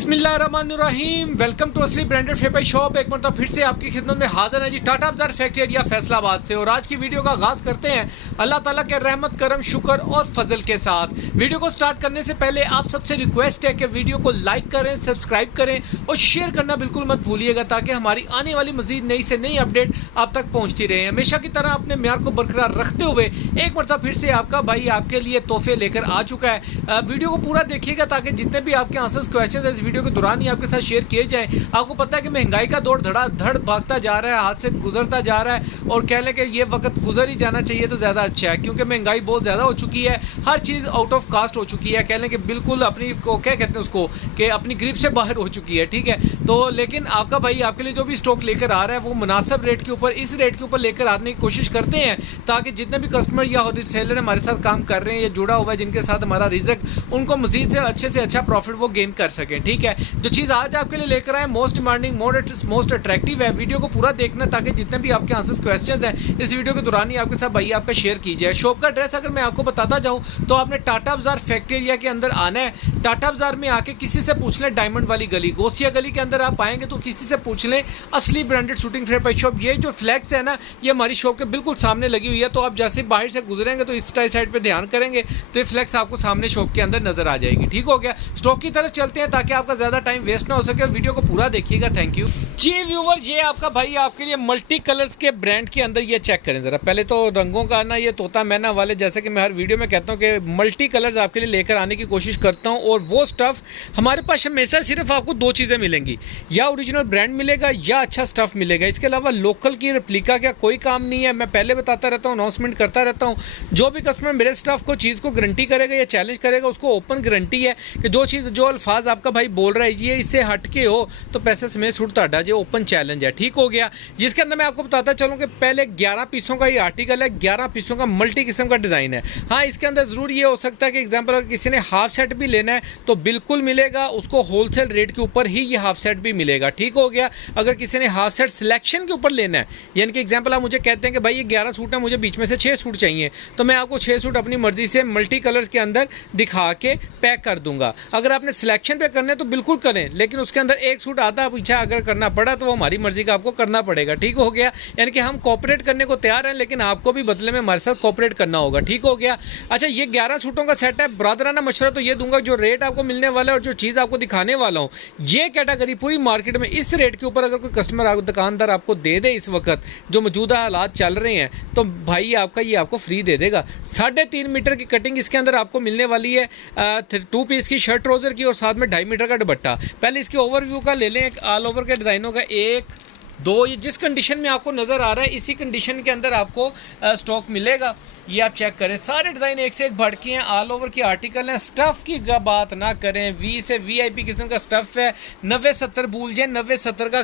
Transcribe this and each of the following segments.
बिस्मिल्लाहिर्रहमानिर्रहीम। Welcome to असली branded फेपर shop. एक मरतबा फिर से आपकी खिदमत में हाजिर है जी, टाटा बाजार फैक्ट्री एरिया फैसलाबाद से। और आज की वीडियो का आगाज करते हैं अल्लाह ताला के रहमत करम शुक्र और फजल के साथ। वीडियो को स्टार्ट करने से पहले आप सबसे रिक्वेस्ट है कि वीडियो को लाइक करें, सब्सक्राइब करें और शेयर करना बिल्कुल मत भूलिएगा, ताकि हमारी आने वाली मजीद नई से नई अपडेट आप तक पहुंचती रहे। हमेशा की तरह अपने म्यार को बरकरार रखते हुए एक मरतबा फिर से आपका भाई आपके लिए तोहफे लेकर आ चुका है। वीडियो को पूरा देखिएगा ताकि जितने भी आपके आंसर्स क्वेश्चन इस वीडियो के दौरान ही आपके साथ शेयर किए जाए। आपको पता है कि महंगाई का दौर धड़ भागता जा रहा है, हाथ से गुजरता जा रहा है, और कह लें कि ये वक्त गुजर ही जाना चाहिए तो ज्यादा अच्छा है, क्योंकि महंगाई बहुत ज्यादा हो चुकी है, हर चीज आउट ऑफ कास्ट हो चुकी है, कह लें कि बिल्कुल अपनी को क्या कहते हैं उसको कि अपनी ग्रिप से बाहर हो चुकी है। ठीक है, तो लेकिन आपका भाई आपके लिए जो भी स्टॉक लेकर आ रहा है वो मुनासिब रेट के ऊपर, इस रेट के ऊपर लेकर आने की कोशिश करते हैं, ताकि जितने भी कस्टमर या सेलर हमारे साथ काम कर रहे हैं या जुड़ा हुआ है, जिनके साथ हमारा रिजक, उनको मजीद से अच्छा प्रॉफिट वो गेन कर सके। ठीक है, जो चीज आज आपके लिए लेकर आए मोस्ट डिमांडिंग, मोस्ट अट्रैक्टिव है। वीडियो को पूरा देखना ताकि जितने भी आपके आंसर्स क्वेश्चंस हैं इस वीडियो के दौरान ही आपके साथ भाई आपका शेयर की जाए। शॉप का एड्रेस अगर मैं आपको बताता जाऊं तो आपने टाटा बाजार फैक्ट्री एरिया के अंदर आना है। टाटा बाजार में आके किसी से पूछ लें, डायमंड वाली गली, गोसिया गली के अंदर आप आएंगे तो किसी से पूछ लें असली ब्रांडेड शूटिंग फेयर शॉप। ये जो फ्लैक्स है ना, ये हमारी शॉप के बिल्कुल सामने लगी हुई है, तो आप जैसे बाहर से गुजरेंगे तो इस साइड पे ध्यान करेंगे तो ये फ्लैक्स आपको सामने शॉप के अंदर नजर आ जाएगी। ठीक हो गया, स्टॉक की तरफ चलते हैं ताकि आपका ज्यादा टाइम वेस्ट ना हो सके। वीडियो को पूरा देखिएगा, थैंक यू जी व्यूवर। ये आपका भाई आपके लिए मल्टी कलर्स के ब्रांड के अंदर ये चेक करें जरा। पहले तो रंगों का ना ये तोता मैना वाले, जैसे कि मैं हर वीडियो में कहता हूं कि मल्टी कलर्स आपके लिए लेकर आने की कोशिश करता हूं, और वो स्टफ हमारे पास हमेशा सिर्फ आपको दो चीजें मिलेंगी, या ओरिजिनल ब्रांड मिलेगा या अच्छा स्टफ मिलेगा। इसके अलावा लोकल की रेप्लिका का कोई काम नहीं है। मैं पहले बताता रहता हूँ, अनाउंसमेंट करता रहता हूँ, जो भी कस्टमर मेरे स्टफ को चीज को गारंटी करेगा या चैलेंज करेगा उसको ओपन गारंटी है कि जो चीज जो अल्फाज आपका भाई बोल रहा है ये इससे हटके हो तो पैसे समेत छूट ताड़ा, जो ओपन चैलेंज है। ठीक हो गया, जिसके अंदर मैं आपको बताता चलूं कि पहले 11 पीसों का ये आर्टिकल है, 11 पीसों का मल्टी किस्म का डिजाइन है। हाँ, इसके अंदर जरूर ये हो सकता है कि एग्जांपल अगर किसी ने हाफ सेट भी लेना है तो बिल्कुल मिलेगा, उसको होलसेल रेट के ऊपर ही ये हाफ सेट भी मिलेगा। ठीक हो गया, अगर किसी ने हाफ सेट सिलेक्शन के ऊपर लेना है, यानी कि एग्जांपल आप मुझे कहते हैं कि भाई ये 11 सूट है, मुझे बीच में से 6 सूट चाहिए, तो मैं आपको 6 सूट अपनी मर्जी से मल्टी कलर्स के अंदर दिखा के पैक कर दूंगा। अगर आपने सिलेक्शन पे करने तो बिल्कुल करें, लेकिन उसके अंदर एक सूट आधा पीछा अगर करना पड़ा तो वो हमारी मर्जी का आपको करना पड़ेगा। ठीक हो गया, यानी कि हम कोऑपरेट करने को तैयार हैं, लेकिन आपको भी बदले में हमारे साथ कोऑपरेट करना होगा। ठीक हो गया। अच्छा, ये 11 सूटों का सेट है। ब्रादराना मशवरा तो ये दूंगा, जो रेट आपको मिलने वाला है और जो चीज आपको दिखाने वाला हूं, ये कैटेगरी पूरी मार्केट में इस रेट के ऊपर अगर कोई कस्टमर दुकानदार आपको दे दे इस वक्त जो मौजूदा हालात चल रहे हैं, तो भाई आपका ये आपको फ्री दे देगा। 3.5 मीटर की कटिंग इसके अंदर आपको मिलने वाली है, 2 पीस की शर्ट ट्राउजर की, और साथ में 2.5 मीटर का दुपट्टा। पहले इसके ओवरव्यू का ले लें, ऑल ओवर के डिजाइनों का 1 2, ये जिस कंडीशन में आपको नजर आ रहा है इसी कंडीशन के अंदर आपको स्टॉक मिलेगा। ये आप चेक करें, सारे डिजाइन एक से एक बढ़ के हैं, ऑल ओवर के आर्टिकल हैं। स्टफ की बात ना करें, वी से वीआईपी किस्म का स्टफ है। 90-70 भूल जाए, 90-70 का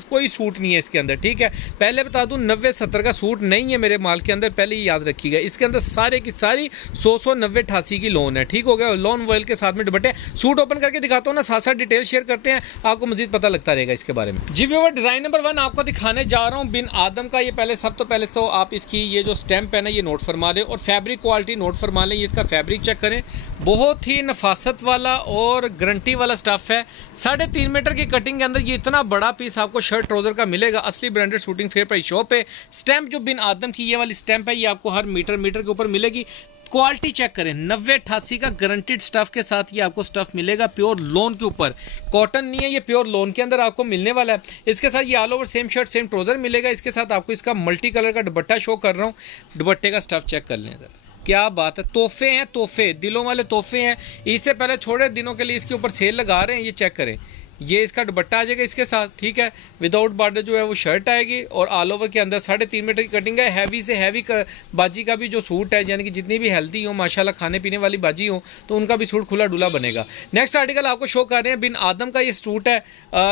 कोई सूट नहीं है इसके अंदर। ठीक है, पहले बता दूं 90-70 का सूट नहीं है मेरे माल के अंदर, पहले ही याद रखिएगा। इसके अंदर सारे की सारी 100 90 88 की लोन है। ठीक हो गया, लोन वॉयल के साथ में दुपट्टे। सूट ओपन करके दिखाता हूँ ना, साथ साथ डिटेल शेयर करते हैं, आपको मजीद पता लगता रहेगा इसके बारे में। जी व्यूअर, डिजाइन नंबर 1 आपको दिखाने जा रहा हूँ बिन आदम का। ये पहले सब तो पहले तो आप इसकी ये जो स्टैंप है ना ये नोट फरमा लें, और फैब्रिक क्वालिटी नोट फरमा लें। ये इसका फैब्रिक चेक करें, बहुत ही नफासत वाला और गारंटी वाला स्टफ है। 3.5 मीटर की कटिंग के अंदर ये इतना बड़ा पीस आपको शर्ट ट्राउजर का मिलेगा। असली branded shooting fair price shop है। स्टैंप जो बिन आदम की ये वाली स्टैंप है, ये आपको हर मीटर के ऊपर मिलेगी। क्वालिटी चेक करें, 90-88 का गारंटीड स्टफ के साथ ये आपको स्टफ मिलेगा, प्योर लोन के ऊपर। कॉटन नहीं है, ये प्योर लोन के अंदर आपको मिलने वाला है। इसके साथ ये all over same shirt same trouser मिलेगा। इसके साथ आपको इसका मल्टी कलर का दुपट्टा शो कर रहा हूँ। दुपट्टे का स्टफ चेक कर लें जरा, क्या बात है। तोहफे हैं, तोहफे दिलों वाले तोहफे हैं। इससे पहले थोड़े दिनों के लिए इसके ऊपर सेल लगा रहे हैं, ये चेक करें। ये इसका दुपट्टा आ जाएगा इसके साथ। ठीक है, विदाउट बॉर्डर जो है वो शर्ट आएगी, और ऑल ओवर के अंदर 3.5 मीटर की कटिंग है। हैवी से हैवी बाजी का भी जो सूट है, यानी कि जितनी भी हेल्दी हो माशाल्लाह, खाने पीने वाली बाजी हो, तो उनका भी सूट खुला डुला बनेगा। नेक्स्ट आर्टिकल आपको शो कर रहे हैं, बिन आदम का ये सूट है।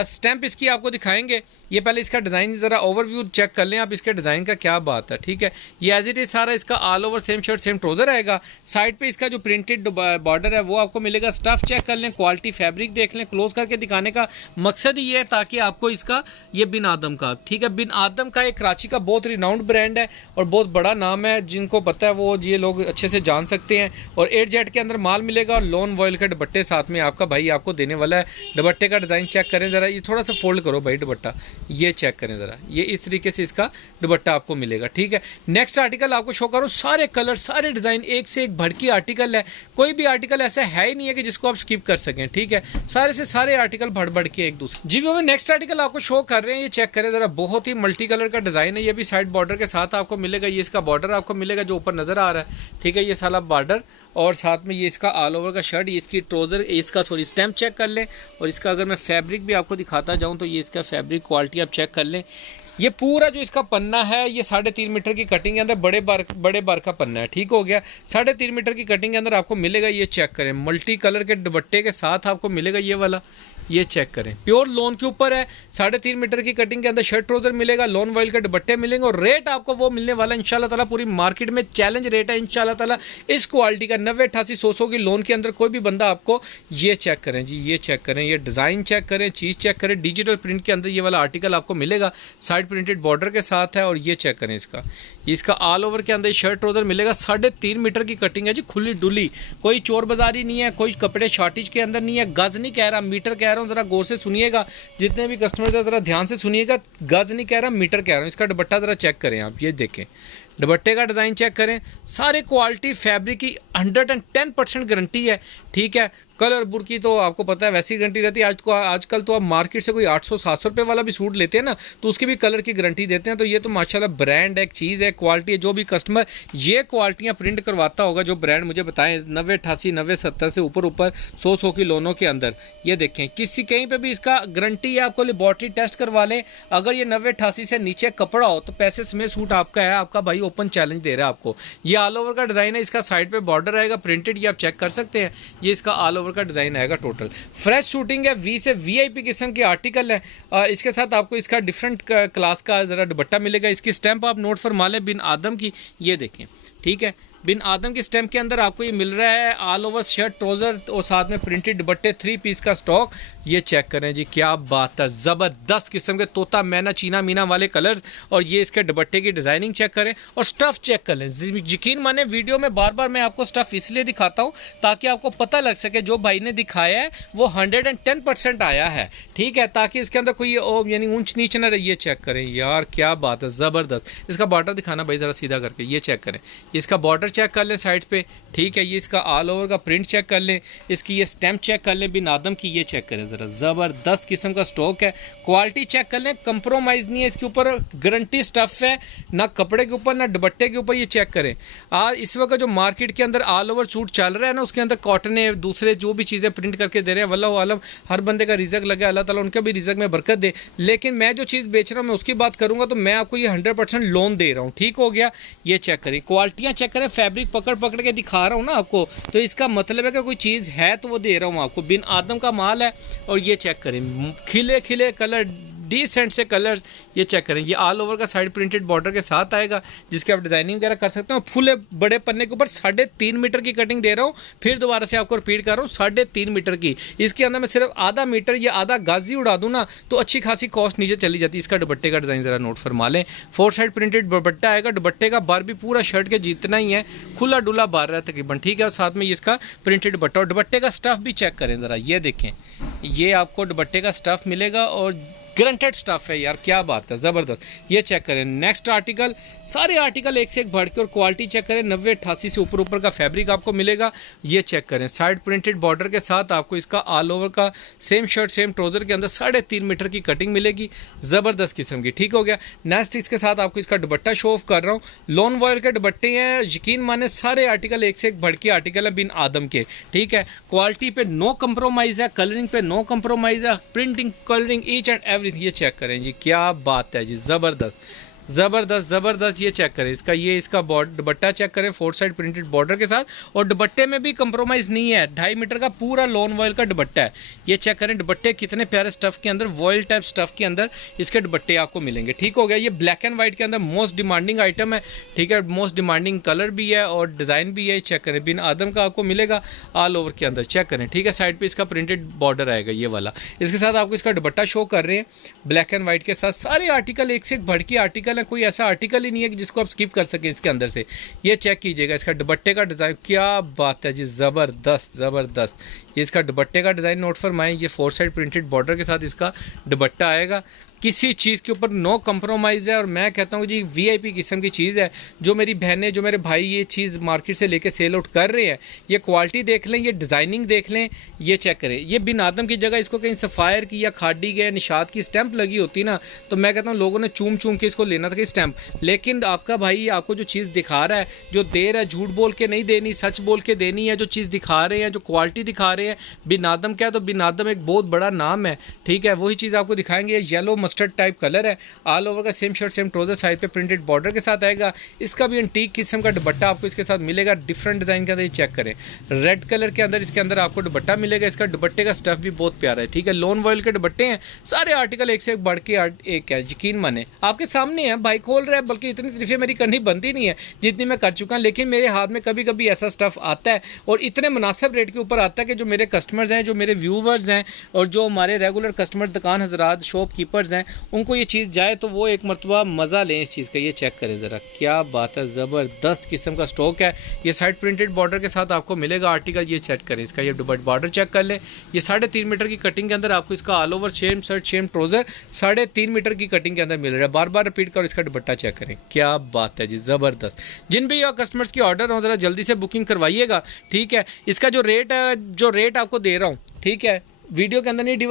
स्टैंप इसकी आपको दिखाएंगे। ये पहले इसका डिजाइन जरा ओवरव्यू चेक कर लें आप इसके डिजाइन का, क्या बात है। ठीक है, ये एज इट इज सारा इसका all over same shirt same trouser आएगा। साइड पे इसका जो प्रिंटेड बॉर्डर है वो आपको मिलेगा। स्टफ चेक कर लें, क्वालिटी फैब्रिक देख लें, क्लोज करके दिखाने का का मकसद ही है ताकि आपको इसका ये बिन आदम का, ठीक है, बिन आदम का एक कराची का बहुत रिनाउंड ब्रांड है और बहुत बड़ा नाम है, जिनको पता है वो ये लोग अच्छे से जान सकते हैं। और 8Z के अंदर माल मिलेगा और लॉन वॉयल के दुपट्टे साथ में आपका भाई आपको देने वाला है। दुपट्टे का डिज़ाइन चेक करें ज़रा, ये थोड़ा सा फोल्ड करो भाई दुपट्टा, ये चेक करें ज़रा, ये इस तरीके से इसका दुपट्टा आपको मिलेगा, ठीक है। नेक्स्ट आर्टिकल आपको शो करूँ, सारे कलर सारे डिज़ाइन एक से एक भड़की आर्टिकल है, कोई भी आर्टिकल ऐसा है ही नहीं है कि जिसको आप स्किप कर सकें, ठीक है। सारे से सारे आर्टिकल भड़ के एक दूसरे। जी वो नेक्स्ट आर्टिकल आपको शो कर रहे हैं, ये चेक करें जरा, बहुत ही मल्टी कलर का डिजाइन है, ये भी साइड बॉर्डर के साथ आपको मिलेगा। ये इसका बॉर्डर आपको मिलेगा जो ऊपर नजर आ रहा है, ठीक है, ये सारा बॉर्डर और साथ में ये इसका ऑल ओवर का शर्ट, ये इसकी ट्राउजर, इसका सॉरी स्टैम्प चेक कर लें। और इसका अगर मैं फैब्रिक भी आपको दिखाता जाऊं तो ये इसका फैब्रिक क्वालिटी आप चेक कर लें। ये पूरा जो इसका पन्ना है ये 3.5 मीटर की कटिंग के अंदर बड़े बार का पन्ना है, ठीक हो गया। 3.5 मीटर की कटिंग के अंदर आपको मिलेगा, ये चेक करें, मल्टी कलर के दुपट्टे के साथ आपको मिलेगा ये वाला, ये चेक करें, प्योर लोन के ऊपर है। 3.5 मीटर की कटिंग के अंदर शर्ट ट्राउजर मिलेगा, लोन वॉयल के दुपट्टे मिलेंगे और रेट आपको वो मिलने वाला इंशाल्लाह ताला, पूरी मार्केट में चैलेंज रेट है इंशाल्लाह ताला इस क्वालिटी का। 90, 88, 100 की लोन के अंदर कोई भी बंदा आपको, ये चेक करें जी, ये चेक करें, ये डिजाइन चेक करें, चीज चेक करें, डिजिटल प्रिंट के अंदर ये वाला आर्टिकल आपको मिलेगा, साइड प्रिंटेड बॉर्डर के साथ है। और ये चेक करें इसका ऑल ओवर के अंदर शर्ट ट्राउजर मिलेगा। 3.5 मीटर की कटिंग है जी, खुली डुली, कोई चोर बाजारी नहीं है, कोई कपड़े शॉर्टेज के अंदर नहीं है। गज नहीं कह रहा, मीटर कह रहा हूँ, जरा गौर से सुनिएगा, जितने भी कस्टमर है जरा ध्यान से सुनिएगा, गज नहीं कह रहा, मीटर कह रहा हूँ। इसका दुपट्टा जरा चेक करें आप, ये देखें दुपट्टे का डिजाइन चेक करें, सारे क्वालिटी फैब्रिक की 110% गारंटी है, ठीक है। कलर बुर की तो आपको पता है वैसी गारंटी रहती है। आजकल तो आप मार्केट से कोई 800-700 रुपए वाला भी सूट लेते हैं ना, तो उसकी भी कलर की गारंटी देते हैं। तो ये तो माशाल्लाह ब्रांड है, एक चीज़ है, क्वालिटी है। जो भी कस्टमर ये क्वालिटियाँ प्रिंट करवाता होगा, जो ब्रांड मुझे बताएं 90, 88, 90, 70 से ऊपर 100 की लोनों के अंदर, ये देखें कहीं पर भी इसका गारंटी है। आपको लेबॉर्ट्री टेस्ट करवा लें, अगर ये 90, 88 से नीचे कपड़ा हो तो पैसे समेत सूट आपका है, आपका भाई ओपन चैलेंज दे रहा है आपको। ये ऑल ओवर का डिजाइन है, इसका साइड पे बॉर्डर आएगा प्रिंटेड, ये आप चेक कर सकते हैं। ये इसका ऑल ओवर का डिजाइन आएगा टोटल। फ्रेश शूटिंग है, वी से वीआईपी किस्म के आर्टिकल है। इसके साथ आपको इसका डिफरेंट क्लास का जरा दुपट्टा मिलेगा। इसकी स्टैंप आप नोट फरमा लें, बिन आदम की, ये देखें, ठीक है, बिन आदम की स्टैम्प के अंदर आपको ये मिल रहा है। ऑल ओवर शर्ट ट्राउजर और साथ में प्रिंटेड दुपट्टे, 3 पीस का स्टॉक। ये चेक करें जी, क्या बात है, जबरदस्त किस्म के तोता मैना चीना मीना वाले कलर्स। और ये इसके दुपट्टे की डिजाइनिंग चेक करें और स्टफ चेक कर लें। यकीन माने वीडियो में बार बार मैं आपको स्टफ इसलिए दिखाता हूँ ताकि आपको पता लग सके जो भाई ने दिखाया है वो 110% आया है, ठीक है, ताकि इसके अंदर कोई यानी ऊंच नीच ना रहे। ये चेक करें यार, क्या बात है, जबरदस्त। इसका बॉर्डर दिखाना भाई जरा सीधा करके, ये चेक करें, इसका बॉर्डर चेक कर लें साइड पे, ठीक है। ये इसका ऑल ओवर का प्रिंट चेक कर लें, इसकी ये स्टैम्प चेक कर लें बिन आदम की, ये चेक करें जरा, जबरदस्त किस्म का स्टॉक है। क्वालिटी चेक कर लें, कंप्रोमाइज नहीं है इसके ऊपर, गारंटी स्टफ है, ना कपड़े के ऊपर ना दुपट्टे के ऊपर। ये चेक करें, आज इस वक्त जो मार्केट के अंदर ऑल ओवर सूट चल रहा है ना, उसके अंदर कॉटन है, दूसरे जो भी चीजें प्रिंट करके दे रहे हैं, वल्लाहु आलम, हर बंदे का रिजक लगा, अल्लाह ताला उनके भी रिजक में बरकत दे। लेकिन मैं जो चीज बेच रहा हूँ मैं उसकी बात करूंगा तो मैं आपको ये 100% लोन दे रहा हूँ, ठीक हो गया। ये चेक करें, क्वालिटियां चेक करें, फैब्रिक पकड़ के दिखा रहा हूं ना आपको, तो इसका मतलब है कि कोई चीज है तो वो दे रहा हूं आपको, बिन आदम का माल है। और ये चेक करें, खिले खिले कलर, डिसेंट से कलर्स, ये चेक करें। ये ऑल ओवर का साइड प्रिंटेड बॉर्डर के साथ आएगा, जिसके आप डिजाइनिंग वगैरह कर सकते हो। फुल बड़े पन्ने के ऊपर 3.5 मीटर की कटिंग दे रहा हूँ, फिर दोबारा से आपको रिपीट कर रहा हूँ, 3.5 मीटर की। इसके अंदर मैं सिर्फ आधा मीटर या आधा गाजी उड़ा दूं ना तो अच्छी खासी कॉस्ट नीचे चली जाती है। इसका दुपट्टे का डिजाइन जरा नोट फरमा लें, 4 साइड प्रिंटेड दुपट्टा आएगा, दुपट्टे का बार भी पूरा शर्ट के जितना ही है, खुला डुला बार रहा है तकरीबन, ठीक है। और साथ में इसका प्रिंटेड दुपट्टा, और दुपट्टे का स्टफ भी चेक करें जरा, ये देखें, ये आपको दुपट्टे का स्टफ मिलेगा और ग्रंटेड स्टफ है यार, क्या बात है, जबरदस्त। ये चेक करें, नेक्स्ट आर्टिकल, सारे आर्टिकल एक से एक बढ़ के, और क्वालिटी चेक करें, 90, 88 से ऊपर का फैब्रिक आपको मिलेगा। ये चेक करें, साइड प्रिंटेड बॉर्डर के साथ आपको इसका ऑल ओवर का सेम शर्ट सेम ट्राउजर के अंदर 3.5 मीटर की कटिंग मिलेगी, जबरदस्त किस्म की, ठीक हो गया। नेक्स्ट इसके साथ आपको इसका दुपट्टा शो ऑफ कर रहा हूँ, लॉन वॉयल के दुपट्टे हैं, यकीन माने सारे आर्टिकल एक से एक बढ़ के आर्टिकल है बिन आदम के, ठीक है। क्वालिटी पे नो कंप्रोमाइज है, कलरिंग पे नो कंप्रोमाइज है, printing colouring each and everything. ये चेक करें जी, क्या बात है जी, जबरदस्त। जबरदस्त जबरदस्त। ये चेक करें इसका, ये इसका दुपट्टा चेक करें, 4 साइड प्रिंटेड बॉर्डर के साथ, और दुपट्टे में भी कंप्रोमाइज नहीं है। 2.5 मीटर का पूरा लॉन वॉयल का दुपट्टा है। ये चेक करें दुपट्टे कितने प्यारे स्टफ के अंदर, वॉयल टाइप स्टफ के अंदर इसके दुपट्टे आपको मिलेंगे। ठीक हो गया। ये ब्लैक एंड व्हाइट के अंदर मोस्ट डिमांडिंग आइटम है। ठीक है, मोस्ट डिमांडिंग कलर भी है और डिजाइन भी है। चेक करें बिन आदम का आपको मिलेगा ऑल ओवर के अंदर। चेक करें। ठीक है, साइड पे इसका प्रिंटेड बॉर्डर आएगा ये वाला। इसके साथ आपको इसका दुपट्टा शो कर रहे हैं ब्लैक एंड व्हाइट के साथ। सारे आर्टिकल एक से एक बढ़ के आर्टिकल है, कोई ऐसा आर्टिकल ही नहीं है कि जिसको आप स्किप कर सके इसके अंदर से। ये चेक कीजिएगा इसका दुपट्टे का डिजाइन, क्या बात है जी, जबरदस्त जबरदस्त। ये इसका दुपट्टे का डिजाइन नोट फरमाएं। ये 4 साइड प्रिंटेड बॉर्डर के साथ इसका दुपट्टा आएगा। किसी चीज़ के ऊपर नो कंप्रोमाइज़ है, और मैं कहता हूँ जी वीआईपी किस्म की चीज़ है। जो मेरी बहनें, जो मेरे भाई ये चीज़ मार्केट से लेके सेल आउट कर रहे हैं, ये क्वालिटी देख लें, ये डिज़ाइनिंग देख लें, ये चेक करें। ये बिन आदम की जगह इसको कहीं सफ़ायर की या खाड़ी के निशात की स्टैंप लगी होती ना, तो मैं कहता हूँ लोगों ने चूम चूम के इसको लेना था कि स्टैंप। लेकिन आपका भाई आपको जो चीज़ दिखा रहा है, जो दे रहा है, झूठ बोल के नहीं देनी, सच बोल के देनी है। जो चीज़ दिखा रहे हैं, जो क्वालिटी दिखा रहे हैं, बिन आदम क्या है, तो बिन आदम एक बहुत बड़ा नाम है। ठीक है, वही चीज़ आपको दिखाएंगे। येलो मस्टर्ड टाइप कलर है, ऑल ओवर का same shirt same trouser, side पे प्रिंटेड बॉर्डर के साथ आएगा। इसका भी एंटीक किस्म का दुपट्टा आपको इसके साथ मिलेगा, डिफरेंट डिजाइन के अंदर। चेक करें रेड कलर के अंदर इसके अंदर आपको दुपट्टा मिलेगा। इसका दुपट्टे का स्टफ भी बहुत प्यारा है। ठीक है, लोन वॉयल के दुपट्टे हैं। सारे आर्टिकल एक से एक बढ़ के एक है, यकीन माने आपके सामने है, भाई खोल रहा है। बल्कि इतनी तारीफें मेरी करनी बनती नहीं है जितनी मैं कर चुका हूं, लेकिन मेरे हाथ में कभी कभी ऐसा स्टफ आता है और इतने मुनासिब रेट के ऊपर आता है कि जो मेरे कस्टमर्स हैं, जो मेरे व्यूवर्स हैं, और जो हमारे रेगुलर कस्टमर, दुकान हजरात, शॉपकीपर्स हैं, उनको ये चीज़ जाए तो वो एक मरतबा मज़ा लें इस चीज़ का। ये चेक करें ज़रा, क्या बात है, ज़बरदस्त किस्म का स्टॉक है। ये साइड प्रिंटेड बॉर्डर के साथ आपको मिलेगा आर्टिकल। ये चेक करें इसका, ये बॉर्डर चेक कर लें। ये 3.5 मीटर की कटिंग के अंदर आपको इसका all over same shirt same trouser 3.5 metre की कटिंग के अंदर मिल रहा है। बार बार रिपीट करो, इसका दुपट्टा चेक करें, क्या बात है जी, ज़बरदस्त। जिन भी कस्टमर्स की ऑर्डर हो ज़रा जल्दी से बुकिंग करवाइएगा। ठीक है, इसका जो रेट आपको दे रहा हूँ, ठीक है, वीडियो के अंदर नहीं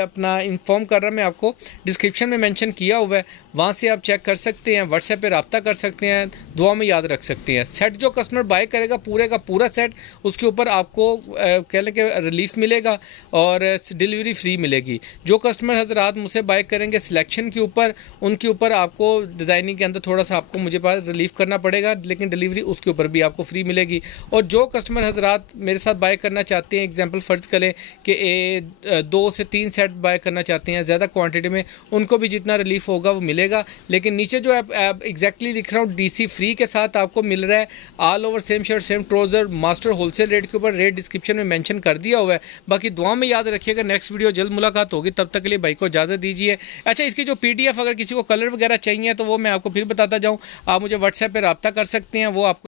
अपना इन्फॉर्म कर रहा, मैं आपको डिस्क्रिप्शन में मेंशन किया हुआ है, वहाँ से आप चेक कर सकते हैं, व्हाट्सएप पे रब्ता कर सकते हैं, दुआ में याद रख सकते हैं। सेट जो कस्टमर बाय करेगा पूरे का पूरा सेट, उसके ऊपर आपको कह लें कि रिलीफ मिलेगा और डिलीवरी फ्री मिलेगी। जो कस्टमर हजरात मुझसे बाय करेंगे सिलेक्शन के ऊपर, उनके ऊपर आपको डिज़ाइनिंग के अंदर थोड़ा सा आपको मुझे पास रिलीफ करना पड़ेगा, लेकिन डिलीवरी उसके ऊपर भी आपको फ्री मिलेगी। और जो कस्टमर हजरात मेरे साथ बाय करना चाहते हैं, एग्जाम्पल फ़र्ज़ करें कि 2 से 3 सेट बाय करना चाहते हैं ज़्यादा क्वांटिटी में, उनको भी जितना रिलीफ होगा वो मिलेगा। लेकिन नीचे जो एग्जैक्टली लिख रहा हूँ डीसी फ्री के साथ आपको मिल रहा है all over same shirt same trouser, master wholesale rate के ऊपर, रेट डिस्क्रिप्शन में मेंशन कर दिया हुआ है। बाकी दुआ में याद रखिएगा, नेक्स्ट वीडियो जल्द मुलाकात होगी, तब तक के लिए भाई को इजाज़त दीजिए। अच्छा, इसकी जो PDF अगर किसी को कलर वगैरह चाहिए तो वो मैं आपको फिर बताता जाऊँ, आप मुझे व्हाट्सएप पर रब्ता कर सकते हैं, वो आपको